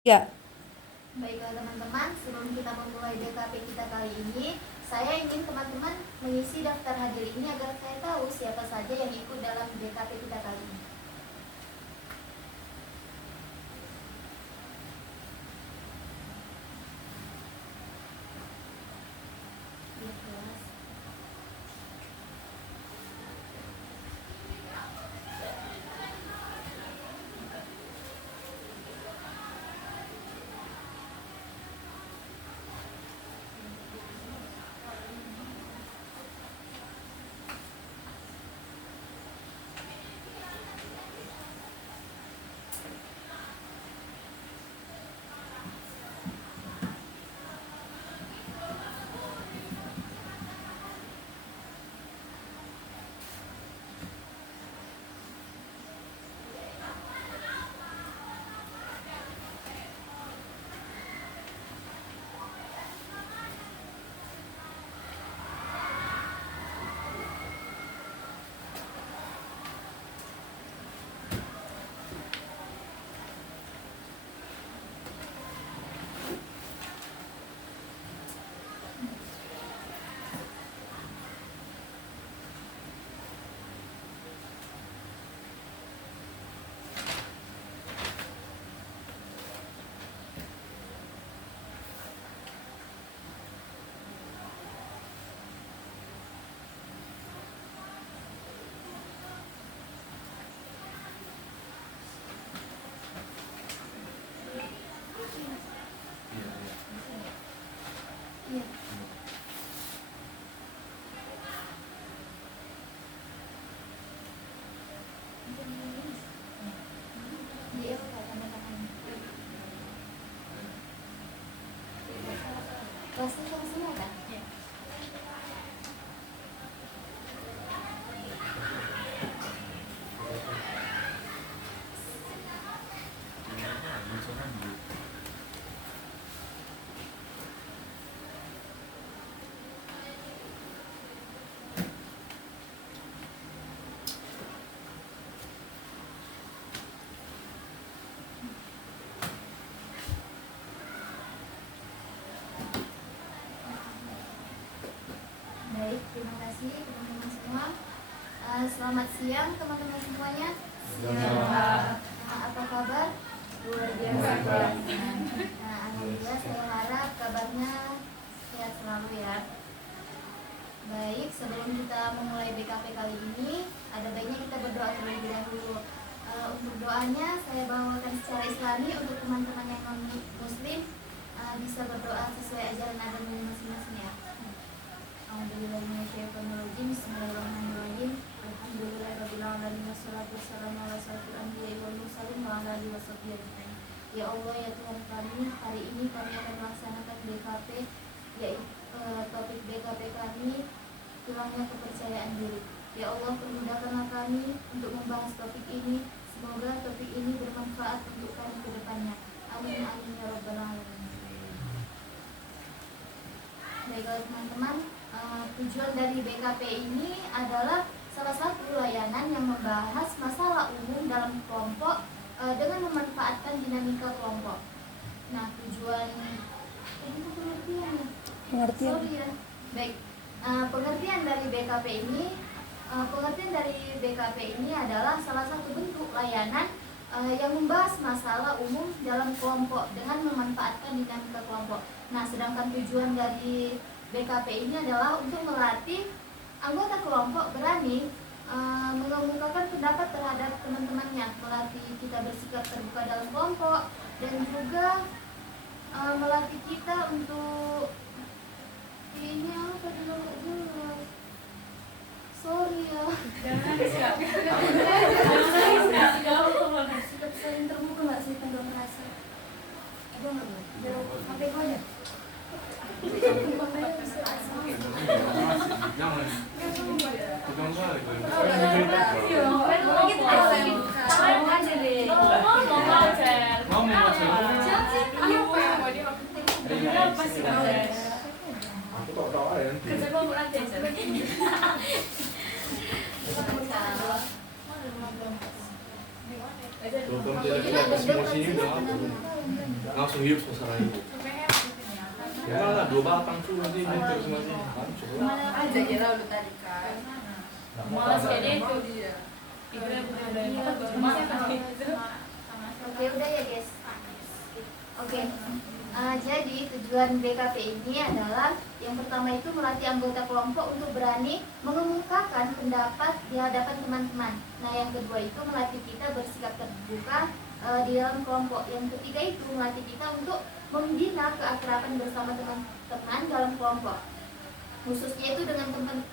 Ya. Baiklah teman-teman, sebelum kita memulai DKP kita kali ini, saya ingin teman-teman mengisi daftar hadir ini agar saya tahu siapa saja yang ikut dalam DKP kita kali ini. Pasti semua kan? Ya. Baik, terima kasih teman-teman semua. Selamat siang teman-teman semuanya. Siang. Apa kabar? Luar biasa. Alhamdulillah, saya harap kabarnya sehat selalu ya. Baik, sebelum kita memulai BKP kali ini, ada baiknya kita berdoa terlebih dahulu. Untuk doanya saya bawakan secara Islami untuk teman-teman yang non Muslim bisa berdoa sesuai ajaran agama masing-masing ya. Alhamdulillahirrahmanirrahim. Bismillahirrahmanirrahim. Alhamdulillahirabbil alamin wassalatu wassalamu ala asyrofil anbiya'i wal mursalin wa ala alihi washabbihi ajmain. Ya Allah ya Tuhan kami, hari ini kami akan melaksanakan BKP, yaitu topik BKP kami hilangnya kepercayaan diri. Ya Allah, permudahkanlah kami untuk membahas topik ini. Semoga topik ini bermanfaat untuk kami ke depannya. Amin amin ya rabbal alamin. Baiklah teman-teman, tujuan dari BKP ini adalah salah satu layanan yang membahas masalah umum dalam kelompok dengan memanfaatkan dinamika kelompok. Nah, tujuan ini pengertian ya. Pengertian. Sorry ya. Baik, pengertian dari BKP ini adalah salah satu bentuk layanan yang membahas masalah umum dalam kelompok dengan memanfaatkan dinamika kelompok. Nah, sedangkan tujuan dari BKP ini adalah untuk melatih anggota kelompok berani mengemukakan pendapat terhadap teman-temannya, melatih kita bersikap terbuka dalam kelompok, dan juga melatih kita untuk ini apa dulu. Sorry ya. Sikap saling terbuka nggak sih, tanggal merasa? Ada nggak bu? Sampai gue aja. Jangan. Pegang balik. Aku tak tahu ya. Belum jadi emosi udah. langsung hidup suasana itu. Ya lah 2 batang tuh nanti terus masih hancur. Aja kira udah tadi kan. Malas kayak itu Dia. Oke, udah ya guys. Oke. Jadi tujuan BKP ini adalah yang pertama itu melatih anggota kelompok untuk berani mengemukakan pendapat di hadapan teman-teman. Nah, yang kedua itu melatih kita bersikap terbuka di dalam kelompok. Yang ketiga itu melatih kita untuk membina keakraban bersama teman-teman dalam kelompok, khususnya itu dengan teman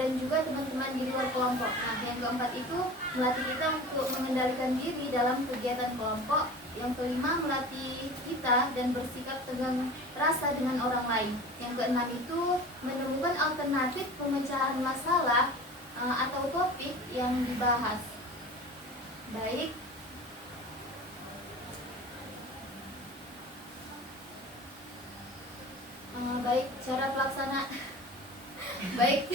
dan juga teman-teman di luar kelompok. Nah, yang keempat itu melatih kita untuk mengendalikan diri dalam kegiatan kelompok. Yang kelima melatih kita dan bersikap tegang rasa dengan orang lain. Yang keenam itu menemukan alternatif pemecahan masalah atau topik yang dibahas. Baik. Baik, cara pelaksana. Baik.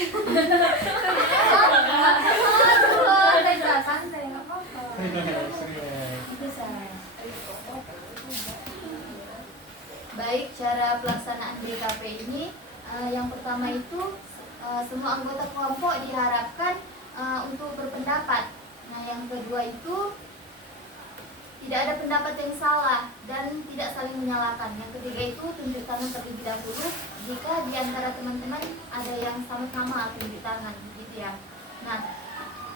Santai, nggak apa-apa. Bisa. Baik, cara pelaksanaan BKP ini yang pertama itu semua anggota kelompok diharapkan untuk berpendapat. Nah, yang kedua itu tidak ada pendapat yang salah dan tidak saling menyalahkan. Yang ketiga itu tunjuk tangan terlebih dahulu jika di antara teman-teman ada yang sama-sama tunjuk tangan, gitu ya. Nah,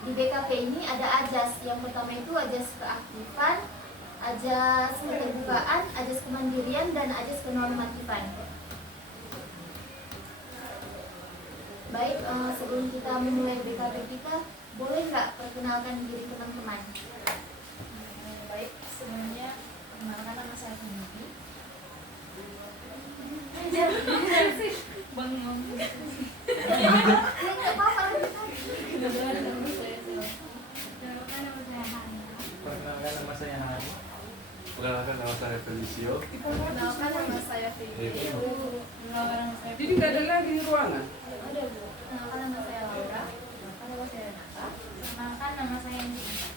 di BKP ini ada ajas. Yang pertama itu ajas keaktifan, ajas keterbukaan, ajas kemandirian, dan ajas kenormatifan. Baik, sebelum kita memulai BKP kita, boleh nggak perkenalkan diri teman-teman? baik, sebelumnya perkenalkan nama saya sendiri. Bengong. Nggak apa-apa, lanjut aja. Perkenalkan nama saya Hari. Perkenalkan nama saya Felicio. Kenalkan nama saya Vivi. Perkenalkan nama saya. Jadi nggak ada lagi di ruangan. Ada, Bu. Kenalkan nama saya Laura. Kenalkan nama saya Renata. Perkenalkan nama saya Indi.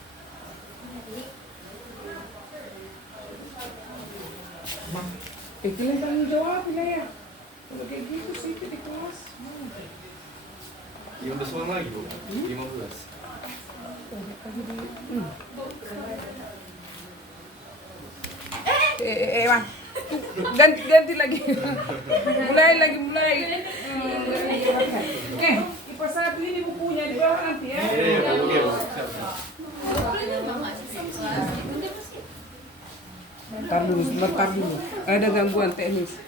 Jadi, Kalian tanggung jawab lah ya. Kalau kayak gitu sih di kelas. Iya udah seorang lagi Bu. 15. Bang. Ganti lagi. mulai. Oke, IPA 1 ini bukunya di bawah nanti ya. Oke. Bentar dulu. Ada gangguan teknis.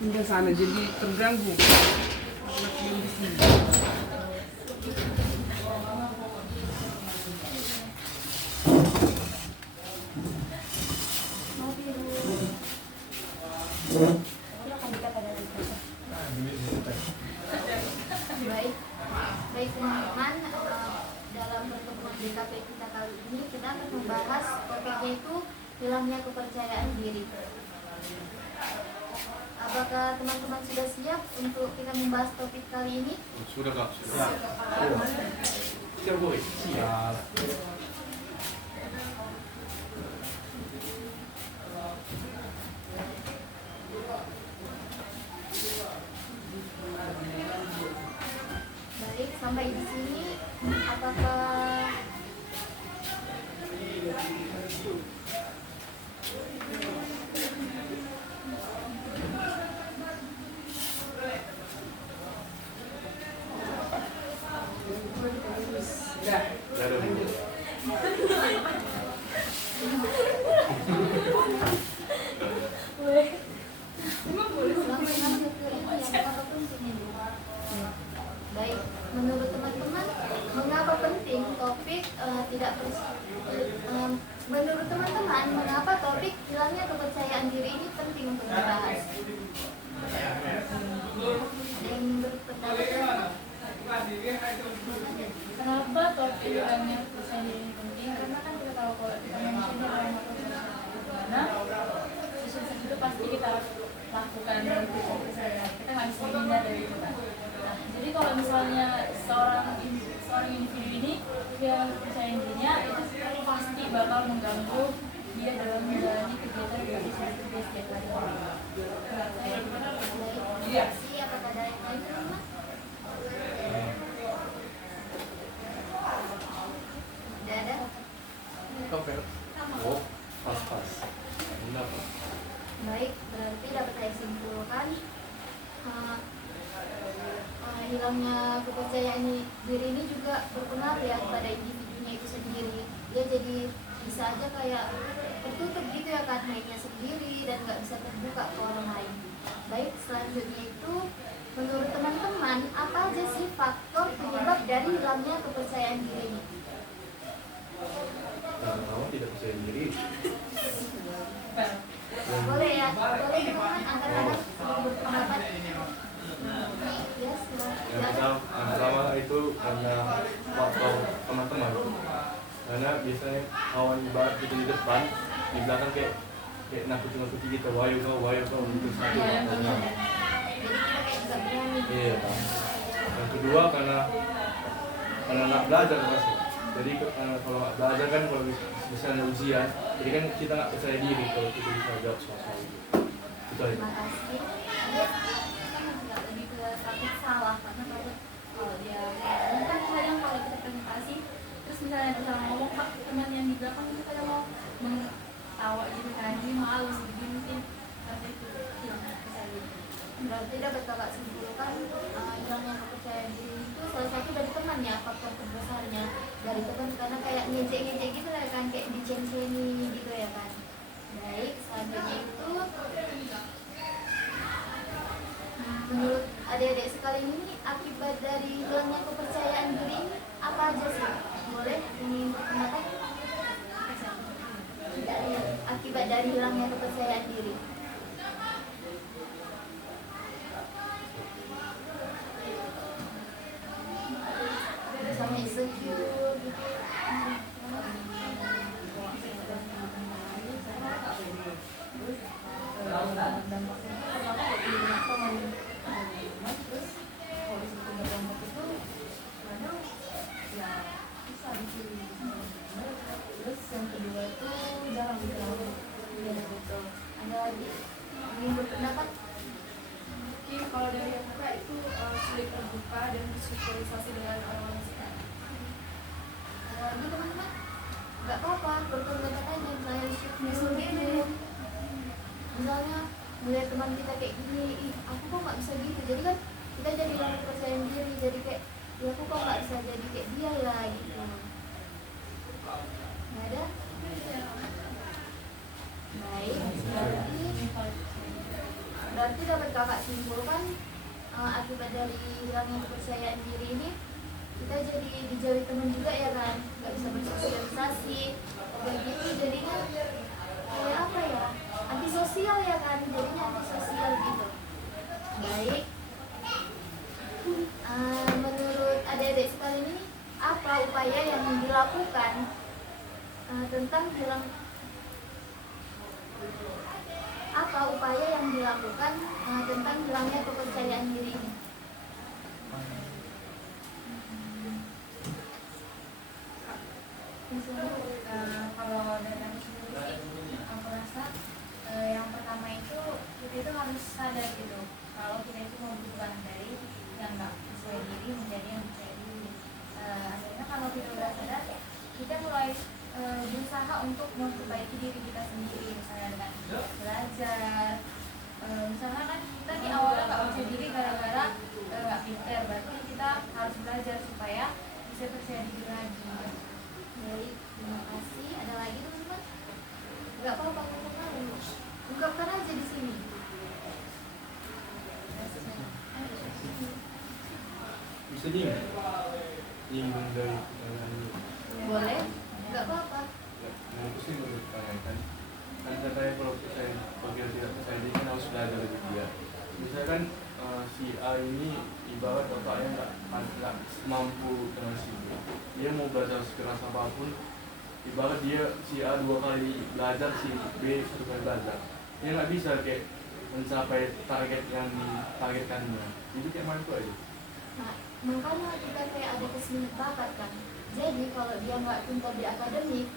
Pindah sana jadi terganggu. baik teman-teman, dalam pertemuan BKP kita kali ini kita akan membahas topiknya itu hilangnya kepercayaan diri. Apakah teman-teman sudah siap untuk kita membahas topik kali ini? Sudah Kak, sudah. Siap Bu. Siap. Baik, sampai di sini apakah Ya ada Bu. langsung ke ini yang apa pentingnya dulu? Baik, menurut teman-teman mengapa penting topik menurut teman-teman mengapa topik hilangnya kepercayaan diri ini penting untuk dibahas? Ada yang berpendapat? Kenapa topik hilangnya kepercayaan diri ini penting? Karena kan kita tahu kalau kita manusia ini orang gimana, sesuatu itu pasti kita lakukan dari keseharian. Kita nggak bisa menghindar dari itu kan. Nah, kalau misalnya seorang individu ini yang percaya dirinya itu pasti bakal mengganggu dia dalam menjalani kegiatan sosialisasi dia setiap hari. Iya. Apakah ada yang lain teman-teman? Tidak ada. Oke. Oh, pas. Kenapa? Baik, berarti dapat saya simpulkan hilangnya kepercayaan diri ini juga berpengaruh ya pada individunya itu sendiri. Dia jadi bisa aja kayak tertutup gitu ya kan, mainnya sendiri dan nggak bisa terbuka ke orang lain. Baik, selanjutnya itu menurut teman-teman apa aja sih faktor penyebab dari hilangnya kepercayaan diri ini? Pertama tidak percaya diri. Boleh ya, boleh teman-teman angkat-angkat berpendapat. Ya, silakan. Yang pertama itu karena faktor teman-teman. Karena biasanya kawan ibarat kita di depan, di belakang kayak nakut-nakuti kita, wayo kau untuk satu. Iya. Yang kedua karena nak belajar pasti. Jadi kalau nggak belajar kan kalau misalnya ujian, jadi kan kita nggak percaya diri kalau kita bisa jawab soal itu. Itu aja. Terima kasih. Dia nggak lebih ke takut salah karena kalau dia kan kadang kalau kita presentasi terus misalnya ada salah ngomong pak teman yang di belakang itu kadang mau mengetawa gitu kan, jadi malu jadi mungkin karena itu hilangnya kepercayaan diri. Berarti dapat kakak simpulkan hilangnya kepercayaan diri itu salah satu dari teman ya, faktor terbesarnya dari teman karena kayak ngejek gitu lah kan, kayak diceng-cengi gitu ya kan. Baik, selanjutnya itu menurut adik-adik sekalian ini akibat dari hilangnya kepercayaan diri ini apa aja sih? Boleh ini berpendapat? Akibat dari hilangnya kepercayaan diri. Sama insecure gitu. Terus yang kedua itu jarang dikenal. Iya betul. Ada lagi ingin berpendapat? Mungkin kalau dari aku itu sulit terbuka dan bersosialisasi dengan orang sekitar. Ada lagi teman-teman? Gak apa-apa, berpendapat aja misalnya sendiri. Misalnya melihat teman kita kayak gini, ih aku kok nggak bisa gitu, jadi kan kita jadi hilang kepercayaan diri, jadi kayak ya aku kok nggak bisa jadi kayak dia ya gitu. Nggak ada? Baik, berarti dapat kakak simpulkan akibat dari hilangnya kepercayaan diri ini kita jadi dijauhi teman juga ya kan, nggak bisa bersosialisasi, kayak gitu jadinya kayak apa ya, antisosial ya kan, jadinya antisosial gitu. Baik, menurut adik-adik sekalian ini apa upaya yang dilakukan tentang tentang hilangnya kepercayaan diri ini? Kalau dari aku sendiri sih, aku rasa yang pertama itu kita itu harus sadar gitu kalau kita itu membutuhkan dari yang nggak sesuai diri menjadi yang percaya diri. Akhirnya kalau kita udah sadar, kita mulai berusaha untuk memperbaiki diri kita sendiri, misalnya dengan belajar. Misalnya kan kita di awalnya nggak percaya diri gara-gara nggak pinter, berarti kita harus belajar supaya bisa percaya diri lagi. Baik, terima kasih. Ada lagi teman-teman? Enggak apa-apa, ungkapkan aja di sini. Bisa nyinggung dari pertanyaan ini. Boleh? Enggak apa-apa. Menurutku sih baru ditanyakan. Kan katanya kalau kita tidak percaya diri kan harus belajar dari dia. Misalkan si A ini ibarat otaknya nggak mampu dengan si B. Dia mau belajar sekeras apapun, ibarat dia si A 2 kali belajar, si B 1 kali belajar. Dia nggak bisa kayak mencapai target yang ditargetkannya. Jadi kayak mana tuh aja. Nah, makanya kita kayak ada keseminat bakat kan. Jadi kalau dia nggak pintar di akademik,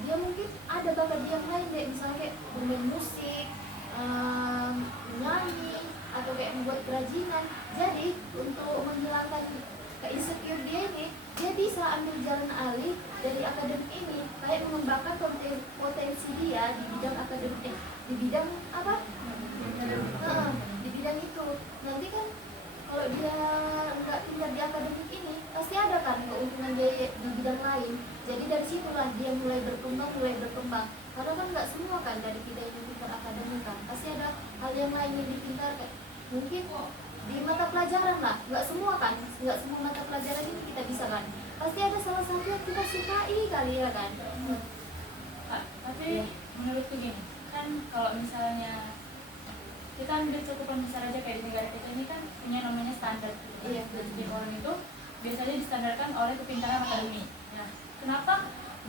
dia mungkin ada bakat dia yang lain deh, misalnya kayak bermain musik, menyanyi, atau kayak membuat kerajinan. Jadi untuk menghilangkan keinsecure dia ini, dia bisa ambil jalan alih dari akademik ini, kayak mengembangkan potensi dia di bidang akademik, di bidang apa? Di bidang itu. Nanti kan kalau dia nggak pintar di akademik ini, pasti ada kan keuntungan dia di bidang lain. Jadi dari situlah dia mulai berkembang. Karena kan nggak semua kan dari kita yang pintar akademik kan, pasti ada hal yang lain yang dipintarkan. Mungkin di mata pelajaran lah, nggak semua kan, nggak semua mata pelajaran ini kita bisa kan. Pasti ada salah satu yang kita sukai kali ya kan. Tapi menurutku gini, kan kalau misalnya kita ambil cakupan besar aja kayak di negara kita ini kan punya namanya standar. Iya. Jadi orang itu biasanya distandarkan oleh kepintaran akademik. Nah, kenapa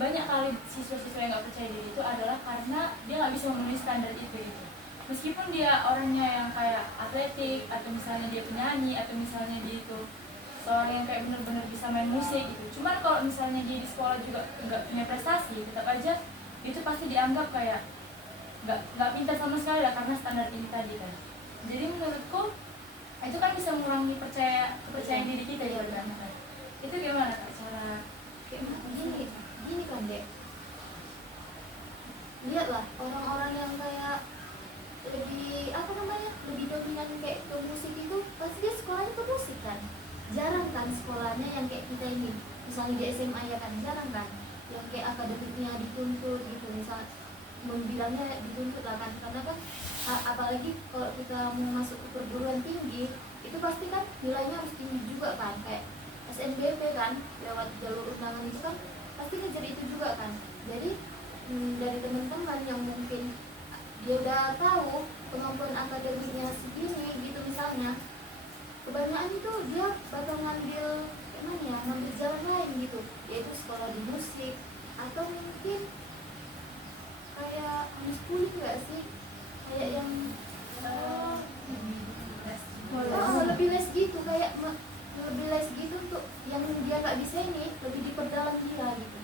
banyak kali siswa-siswa yang nggak percaya diri itu adalah karena dia nggak bisa memenuhi standar itu gitu. Meskipun dia orangnya yang kayak atletik, atau misalnya dia penyanyi, atau misalnya dia itu seorang yang kayak benar-benar bisa main musik gitu. Cuman kalau misalnya dia di sekolah juga nggak punya prestasi, tetap aja itu pasti dianggap kayak nggak pintar sama sekali lah, karena standar ini tadi kan. Jadi menurutku itu kan bisa mengurangi kepercayaan diri kita ya kan. Itu gimana Kak cara Kayak gini kan dek, lihatlah orang-orang yang kayak lebih lebih dominan kayak ke musik itu, pasti dia sekolahnya ke musik kan. Jarang kan sekolahnya yang kayak kita ini, misalnya di SMA ya kan, jarang kan yang kayak akademiknya dituntut gitu, misal membilangnya dituntut lah kan, karena kan apalagi kalau kita mau masuk ke perguruan tinggi itu pasti kan nilainya harus tinggi juga kan, kayak SNBP kan, lewat jalur undangan itu kan pasti ngejar itu juga kan. Jadi dari teman-teman yang mungkin dia udah tahu kemampuan akademiknya segini gitu misalnya, kebanyakan itu dia bakal ngambil ngambil jalan lain gitu, yaitu sekolah di musik, atau mungkin kayak kuliah nggak sih, kayak yang lebih les gitu, kayak lebih les gitu untuk yang dia nggak bisa ini, lebih diperdalam dia gitu.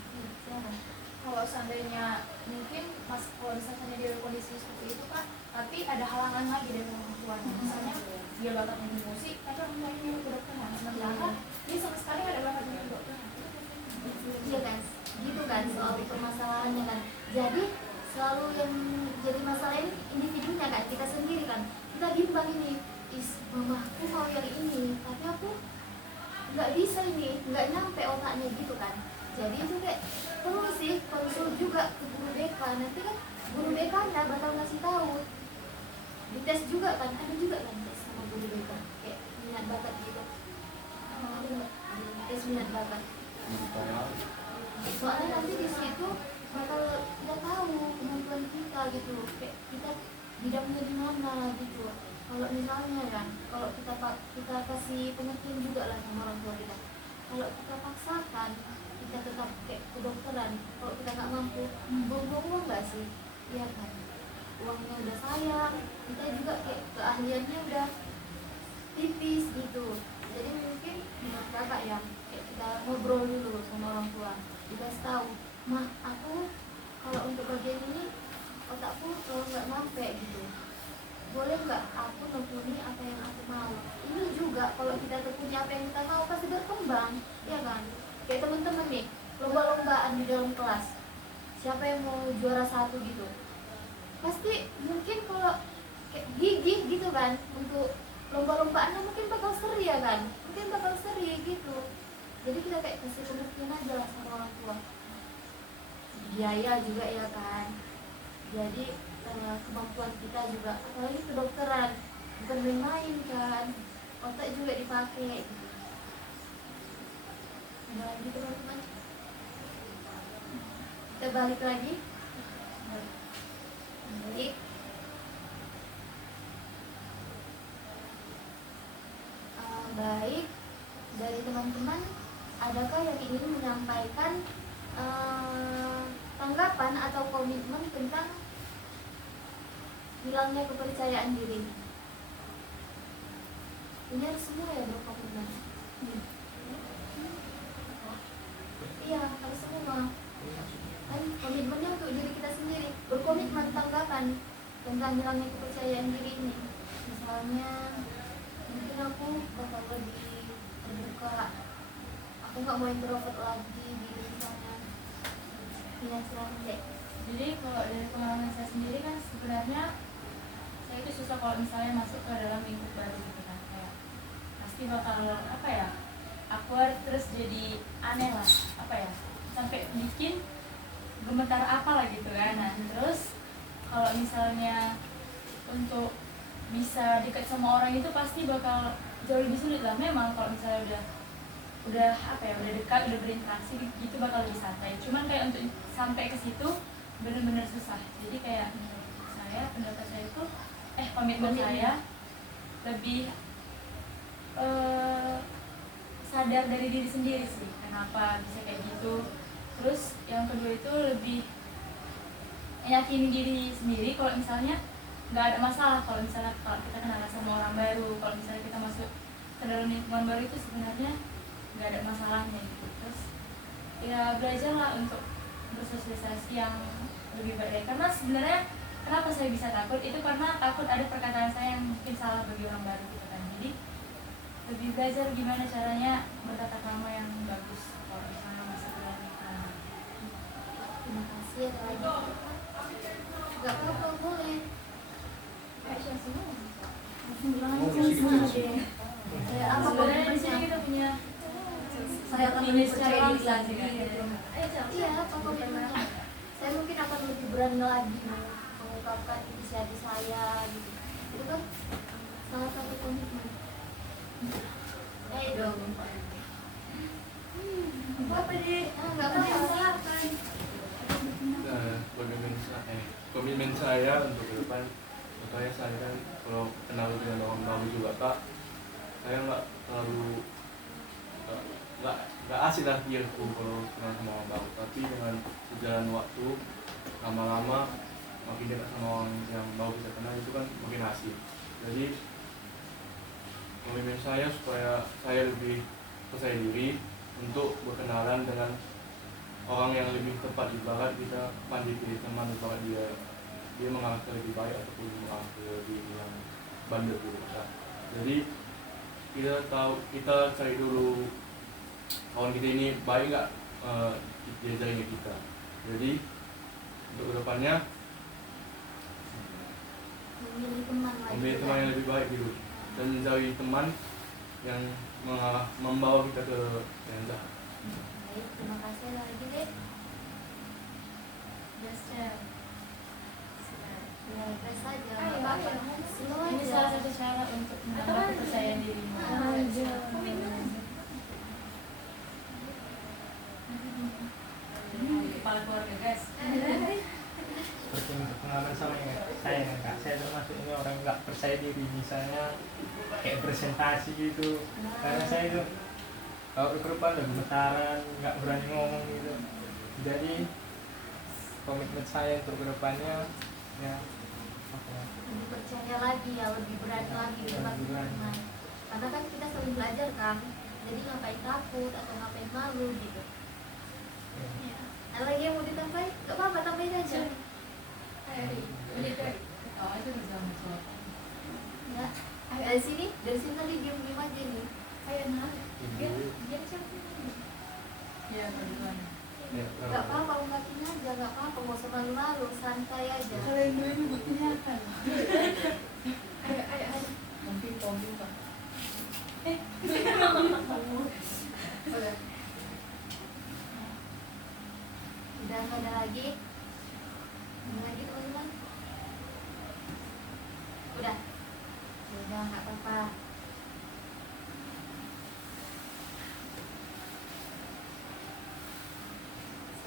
kalau seandainya mungkin kalau misalnya dia ada kondisi seperti itu Kak, tapi ada halangan lagi dari orang tuanya, misalnya dia bakatnya di musik tapi orang tuanya nyuruh ke kedokteran, sementara dia sama sekali nggak ada bakatnya di kedokteran. Iya kan, gitu kan soal permasalahannya kan. Jadi selalu yang jadi masalah ini individunya kan, kita sendiri kan. Kita bimbang ini, mamaku mau yang ini, tapi aku nggak bisa ini, nggak nyampe otaknya gitu kan. Jadi itu kayak perlu sih konsul juga ke guru BK, nanti kan guru BK nya bakal ngasih tahu, dites juga kan, ada juga kan tes sama guru BK kayak minat bakat gitu. Tes minat bakat, soalnya nanti di situ bakal kita tahu kemampuan kita gitu, kayak kita bidangnya di mana gitu. Kalau misalnya kan, kalau kita kasih pengertian juga lah sama orang tua kita, kalau kita paksakan kita tetap kayak kedokteran, kalau kita nggak mampu, buang-buang uang nggak sih? Iya kan, uangnya udah sayang, kita juga kayak keahliannya udah tipis gitu. Jadi mungkin menurut kakak ya, kayak kita ngobrol dulu sama orang tua, dikasih tahu, mah aku kalau untuk bagian ini otakku kalau nggak nyampe gitu, boleh nggak aku tekuni apa yang aku mau. Ini juga kalau kita tekuni apa yang kita mau pasti berkembang, ya kan. Kayak teman-teman nih, lomba-lombaan di dalam kelas, siapa yang mau juara 1 gitu, pasti mungkin kalau kayak gigih gitu kan untuk lomba-lombaannya mungkin bakal seri ya kan, mungkin bakal seri gitu. Jadi kita kayak kasih pengertian aja lah sama orang tua, biaya juga ya kan. Jadi kemampuan kita juga, apalagi kedokteran bukan main-main kan, otak juga dipakai gitu. Ada lagi teman-teman, kita balik lagi. Balik. Baik, dari teman-teman adakah yang ingin menyampaikan tanggapan atau komitmen tentang hilangnya kepercayaan diri? Ini harus semua ya berkomitmen. Iya, harus semua. Kan komitmennya untuk diri kita sendiri. Berkomitmen tentang hilangnya kepercayaan diri ini. Misalnya, mungkin aku bakal lebih terbuka. Aku nggak mau introvert lagi, gitu misalnya. Iya, silahkan deh. Jadi kalau dari pengalaman saya sendiri kan sebenarnya saya itu susah kalau misalnya masuk ke dalam lingkup baru gitu kan, kayak pasti bakal apa ya, awkward, terus jadi aneh lah, apa ya, sampai bikin gemetar apa lah gitu kan. Nah terus kalau misalnya untuk bisa dekat sama orang itu pasti bakal jauh lebih sulit lah. Memang kalau misalnya udah apa ya, udah dekat, udah berinteraksi gitu bakal lebih santai. Cuman kayak untuk sampai ke situ benar-benar susah. Jadi kayak menurut saya, pendapat saya itu komitmen saya lebih sadar dari diri sendiri sih kenapa bisa kayak gitu. Terus yang kedua itu lebih yakini diri sendiri kalau misalnya nggak ada masalah kalau misalnya kalau kita kenalan sama orang baru, kalau misalnya kita masuk ke dalam lingkungan baru itu sebenarnya nggak ada masalahnya gitu. Terus ya belajarlah untuk bersosialisasi yang lebih baik. Karena sebenarnya kenapa saya bisa takut itu karena takut ada perkataan saya yang mungkin salah bagi orang baru gitu kan. Jadi lebih belajar gimana caranya bertata krama yang bagus kalau misalnya masuk ke dalam lingkungan. Terima kasih ya lagi. Gak apa-apa, boleh. Aisyah semua. Apa Sebenarnya di sini komitmennya? kita punya Saya akan ini lebih secara percaya diri langsung lagi. gitu. Iya, apa komitmennya? Saya mungkin akan lebih berani lagi mengungkapkan inisiatif saya gitu. Itu kan salah satu komitmen. Ayo dong. Apa deh? Nggak apa-apa, silakan. Komitmen saya untuk ke depan, makanya saya kan kalau kenal dengan orang baru juga Kak, saya nggak terlalu nggak asik lah diriku kalau kenal sama orang baru. Tapi dengan berjalan waktu, lama-lama makin dekat sama orang yang baru kita kenal itu kan makin asik. Jadi komitmen saya supaya saya lebih percaya diri untuk berkenalan dengan orang yang lebih tepat, ibarat kita mandi pilih teman, ibarat dia mengaku lebih baik ataupun mengaku lebih yang bandel gitu kan. Jadi kita cari dulu kawan kita ini baik nggak diajarin kita. Jadi untuk kedepannya Memilih teman lagi. memilih teman yang lebih baik gitu dan mencari teman yang membawa kita ke yang jahat. Baik, terima kasih lagi deh. Ya, press aja. Nggak apa-apa. Slow Ini aja. salah satu cara untuk menambah kepercayaan dirimu. Di kepala keluarga guys. Seperti pengalaman sama saya kan Kak, saya termasuk ini orang nggak percaya diri, misalnya kayak presentasi gitu. Karena saya itu kalau ke depan udah gemetaran, nggak berani ngomong gitu. Jadi komitmen saya untuk kedepannya ya apa ya, Lebih percaya lagi ya, lebih berani lagi di tempat Lebih berani. teman. Karena kan kita sering belajar kan, jadi ngapain takut atau ngapain malu gitu. ya. Ada lagi yang mau ditambahin? Gak apa-apa, tambahin aja. Oh itu bisa menjawab. Ya, dari sini tadi diem-diem aja nih. Kayak dia ya berdua. Ya, Gak apa-apa, ungkapin aja, gak apa-apa, gak usah malu-malu, santai aja. Kalau yang dua ini buktinya apa? Ayo. Pomping Pak. Udah gak ada lagi? Ada lagi teman-teman? Udah? Udah, gak apa-apa.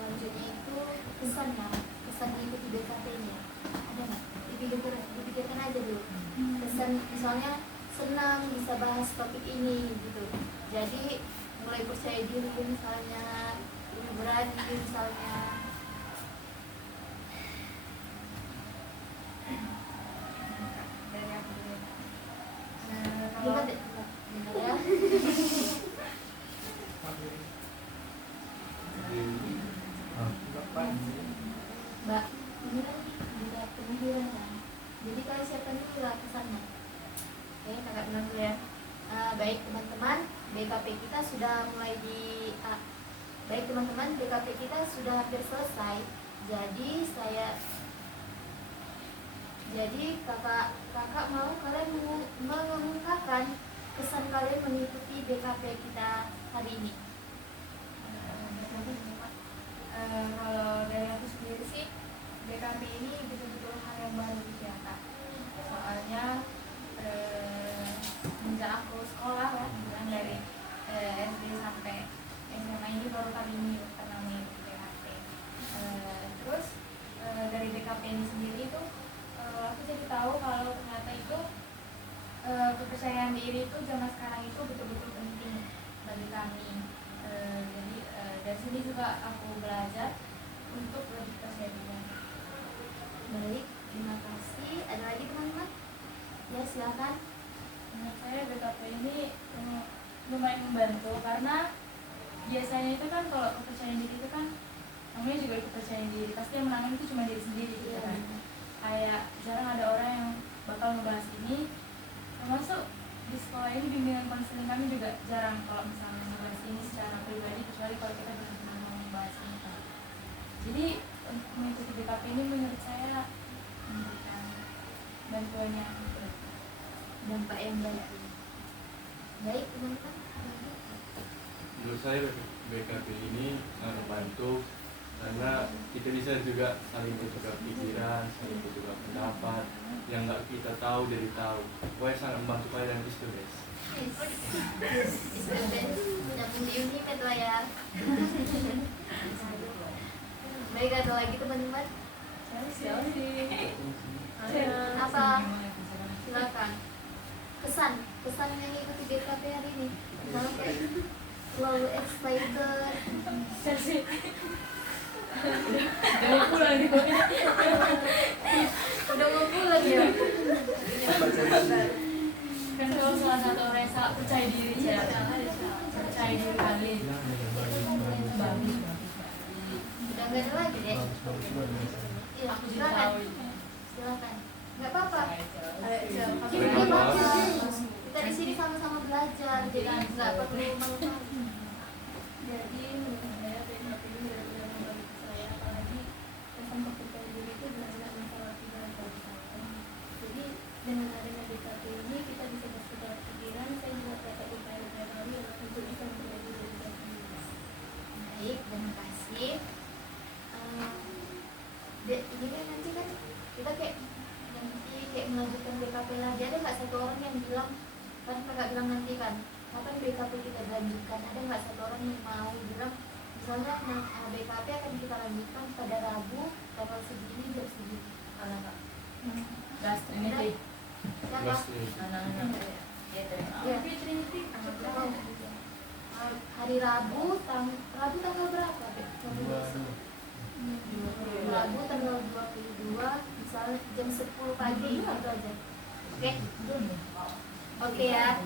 Selanjutnya itu pesannya, pesan mengikuti BKP-nya. Ada nggak? Dipikirkan aja dulu. Pesan misalnya senang bisa bahas topik ini gitu. Jadi mulai percaya diri misalnya, lebih berani misalnya. Dari aku dulu. Gimana deh? Bentar ya. kita sudah mulai di baik teman-teman, BKP kita sudah hampir selesai. Jadi kakak mau kalian mengemukakan kesan kalian mengikuti BKP kita hari ini. Kalau dari aku sendiri sih, BKP ini betul-betul hal yang baru di Kak. Soalnya sejak aku sekolah lah, bilang dari SD sampai SMA ini baru kali ini pernah mengikuti BKP. Terus dari BKP ini sendiri tuh aku jadi tahu kalau ternyata itu kepercayaan diri itu zaman sekarang itu betul-betul penting bagi kami. Jadi dari sini juga aku belajar untuk lebih percaya diri. Baik, terima kasih. Ada lagi teman-teman? Ya, silakan. Menurut saya BKP ini lumayan membantu karena biasanya itu kan kalau kepercayaan diri itu kan namanya juga kepercayaan diri, pasti yang menangani itu cuma diri sendiri gitu kan. Kayak jarang ada orang yang bakal ngebahas ini, termasuk di sekolah ini bimbingan konseling kami juga jarang kalau misalnya ngebahas ini secara pribadi, kecuali kalau kita benar-benar mau membahas ini kan. Jadi untuk mengikuti BKP ini menurut saya memberikan bantuan yang Dampak yang baik. Baik teman-teman. Menurut saya BKP ini membantu karena kita bisa juga saling bertukar pikiran, saling bertukar pendapat yang nggak kita tahu dari tahu. Pokoknya sangat membantu kalian is the best. Is the best. Nyambung di Uniped lah ya. Baik, ada lagi teman-teman? Apa? Silakan. Kesan yang ikuti BKP hari ini. Misalnya kayak selalu excited. udah mau pulang nih kok. Udah mau pulang ya. Kan kalau salah satu orang yang sangat percaya diri ya, percaya diri kali. Udah nggak ada lagi deh. Iya, silakan. Nggak apa-apa. Kita bagus. Kita di sini sama-sama belajar, jadi nggak perlu malu-malu. Jadi menurut saya BKP ini benar-benar membantu saya, apalagi tentang kepercayaan diri itu benar-benar masalah pikiran bagi saya. Jadi dengan adanya BKP ini kita bisa bertukar pikiran, saya juga dapat upaya-upaya baru untuk bisa menjadi diri saya sendiri. Baik, terima kasih. Ini kan nanti kan kita kayak melanjutkan BKP lagi. Ada nggak satu orang yang bilang, kan kakak bilang nanti kan kapan BKP kita lanjutkan, ada nggak satu orang yang mau bilang misalnya BKP akan kita lanjutkan pada Rabu tanggal segini jam segini. Kalau kak Gas Trinity. siapa? Ya. Hari Rabu tanggal berapa? Rabu tanggal 22 misalnya jam 10 pagi itu aja. Oke ya.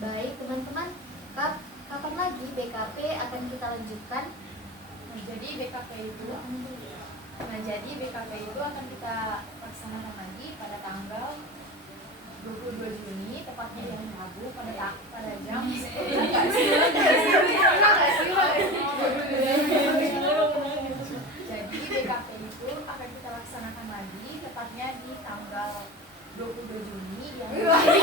Baik teman-teman, kapan lagi BKP akan kita lanjutkan? Jadi BKP itu akan kita laksanakan lagi pada tanggal 22 Juni, tepatnya di hari Rabu pada jam Jadi BKP itu akan kita laksanakan lagi tepatnya di tanggal 22 Juni di hari Rabu.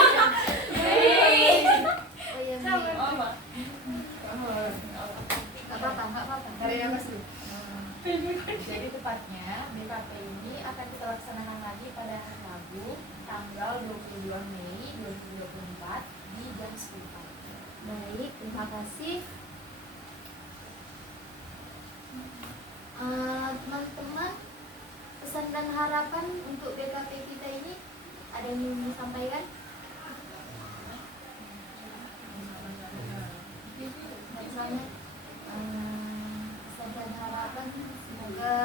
Oh iya, nggak apa-apa. Jadi tepatnya BKP ini akan kita laksanakan lagi pada hari Rabu tanggal 22 Mei 2024 di jam 10 pagi. Baik, terima kasih. Teman-teman, pesan dan harapan untuk BKP kita ini ada yang ingin disampaikan? Misalnya pesan dan harapan semoga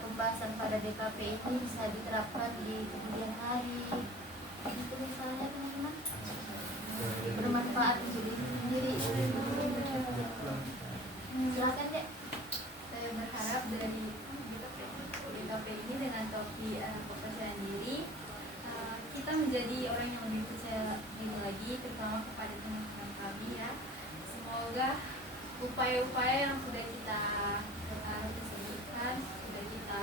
pembahasan pada BKP ini bisa diterapkan di kemudian hari. Itu misalnya teman-teman bermanfaat untuk diri sendiri. Silakan deh. Saya berharap dari BKP ini dengan topik kepercayaan diri kita menjadi orang yang lebih percaya diri lagi, terutama terutama kepada teman-teman kami ya. Semoga upaya-upaya yang sudah kita sebutkan, sudah kita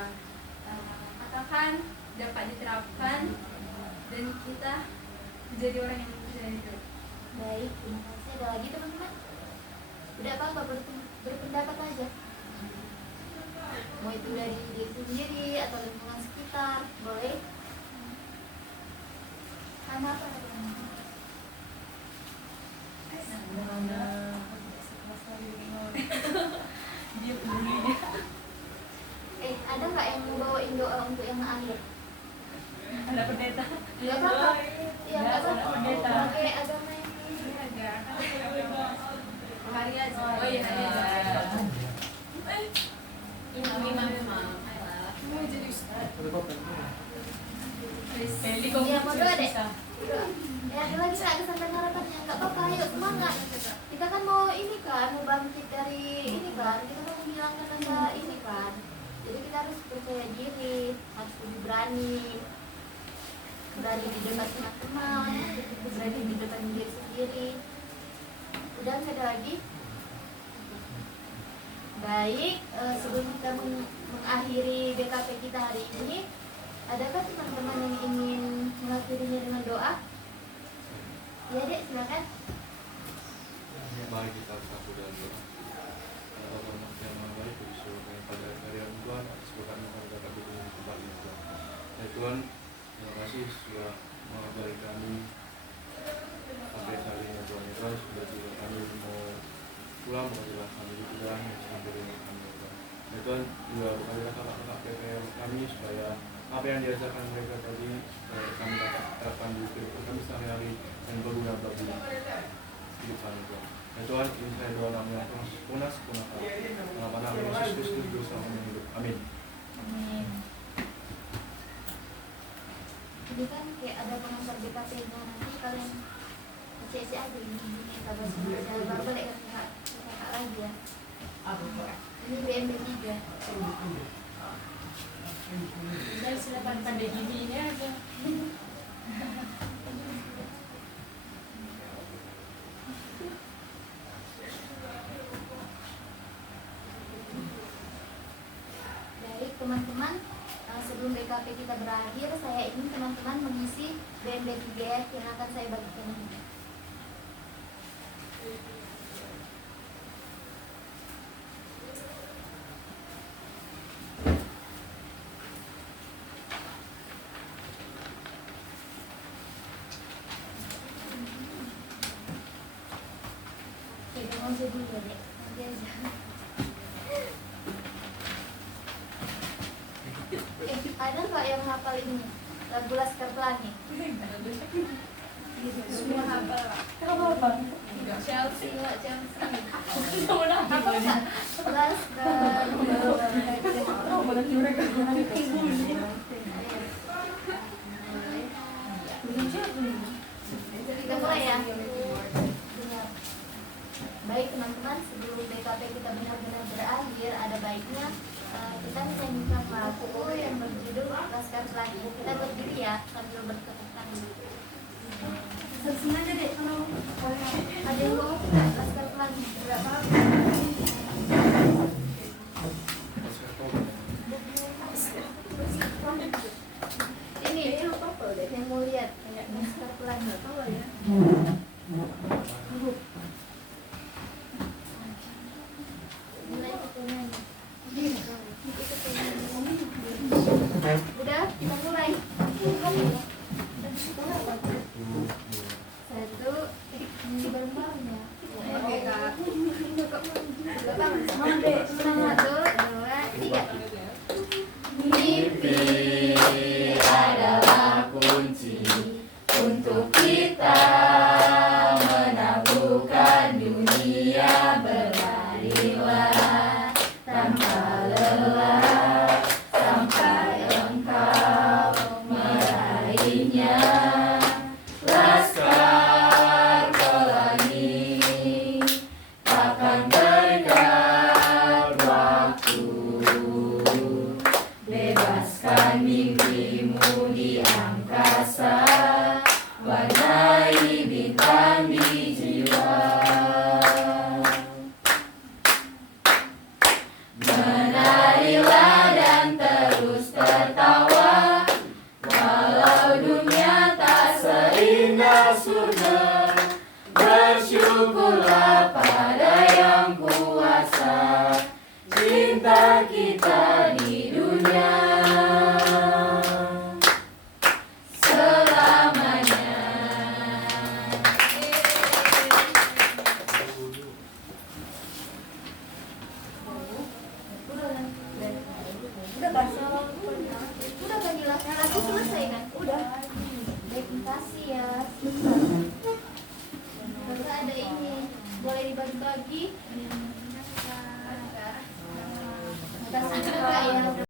katakan dapat diterapkan dan kita menjadi orang yang berjaya hidup. Baik, terima kasih. Ada lagi teman-teman? Udah apa berpendapat aja. Mau itu dari diri sendiri atau lingkungan sekitar, boleh. Sama apa teman-teman? Ada nggak yang mau bawain doa untuk yang akhir? Ada pendeta. Nggak apa-apa. Iya, nggak apa-apa. Pendeta. Pakai agama yang ini. Hari aja. Oh iya, hari aja. Imam. Mau jadi ustaz. Iya, mau doa deh. Ya, ada lagi nggak kesan harapannya? Nggak apa-apa, ayo semangat. Kita kan mau ini kan, mau bangkit dari ini kan. Kita mau menghilangkan rasa ini kan. Jadi kita harus percaya diri, harus lebih berani di dekat teman-teman, berani di depan diri sendiri. Udah nggak ada lagi? Baik, sebelum kita mengakhiri BKP kita hari ini, adakah teman-teman yang ingin mengakhirinya dengan doa? Ya dek, silakan. Mari kita satu dalam doa. Allahumma yang maha baik, bersyukur pada kehadiran Tuhan atas berkat yang kami dapat di tempat ini Tuhan. Ya Tuhan, terima kasih sudah mengajari kami sampai saat ini Tuhan. Ya Tuhan, sudah kami mau pulang, berkatilah kami juga sampai dengan kami Tuhan. Ya Tuhan, juga berkatilah kakak-kakak PPL kami supaya apa yang diajarkan mereka tadi supaya kami dapat terapkan di kehidupan kami sehari-hari yang berguna bagi hidup kami Tuhan. Ya Tuhan, ini saya doa nama yang sempurna dalam nama Yesus Kristus dosa kami hidup. Amin. Amin. Ini kan kayak ada pengantar BKP-nya, nanti kalian cek aja ini kabar semua jangan baru balik ke kakak lagi ya. Ini BMB 3. Saya silakan pandai gini ini aja. Baik teman-teman, sebelum BKP kita berakhir, saya ingin teman-teman mengisi BMB 3 yang akan saya bagikan ini. Mau jadi ya dek, nanti aja. Ada nggak yang hafal ini lagu Laskar Pelangi? Semua hafal. Kamu apa? Chelsea nggak Chelsea? Kamu nak apa? Laskar. Oh, boleh mereka. Kita mulai ya. Baik teman-teman, sebelum BKP kita benar-benar berakhir, ada baiknya kita menyanyikan lagu yang berjudul Laskar Pelangi. Kita berdiri ya sambil bertepuk tangan. Sengaja deh kalau ada yang mau Laskar Pelangi berapa? Ini apa deh yang mau lihat kayak Laskar Pelangi apa ya? Udah, kita mulai. Satu, ini bareng-bareng ya. syukurlah pada yang kuasa, cinta kita di dunia selamanya. Udah kan? Udah kan Nila? Aku selesai kan? Udah. Baik, kasih ya. Terus ada ini, boleh dibagi-bagi.